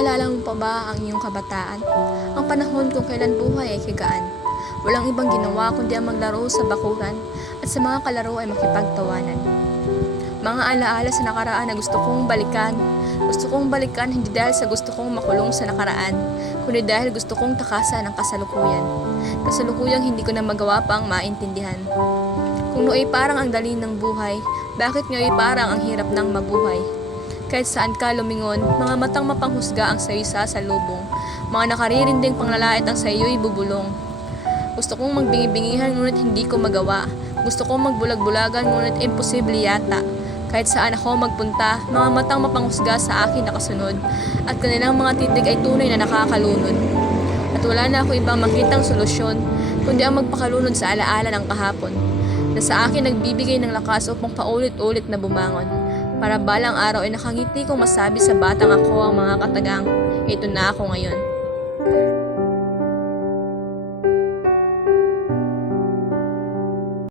Naalala mo pa ba ang iyong kabataan? Ang panahon kung kailan buhay ay kigaan. Walang ibang ginawa kundi ang maglaro sa bakuran at sa mga kalaro ay makipagtawanan. Mga alaala sa nakaraan na gusto kong balikan. Gusto kong balikan hindi dahil sa gusto kong makulong sa nakaraan, kundi dahil gusto kong takasan ang kasalukuyan. Kasalukuyang hindi ko na magawa pang maintindihan. Kung nooy parang ang dali ng buhay, bakit ngayon parang ang hirap ng mabuhay? Kahit saan ka lumingon, mga matang mapanghusga ang sa'yo'y sasalubong. Mga nakaririnding panglalait ang sa'yo'y bubulong. Gusto kong magbingi-bingihan ngunit hindi ko magawa. Gusto kong magbulag-bulagan ngunit imposible yata. Kahit saan ako magpunta, mga matang mapanghusga sa akin nakasunod. At kanilang mga titig ay tunay na nakakalunod. At wala na ako ibang makitang solusyon, kundi ang magpakalunod sa alaala ng kahapon. Na sa akin nagbibigay ng lakas upang paulit-ulit na bumangon. Para balang araw ay nakangiti kong masabi sa batang ako ang mga katagang, ito na ako ngayon.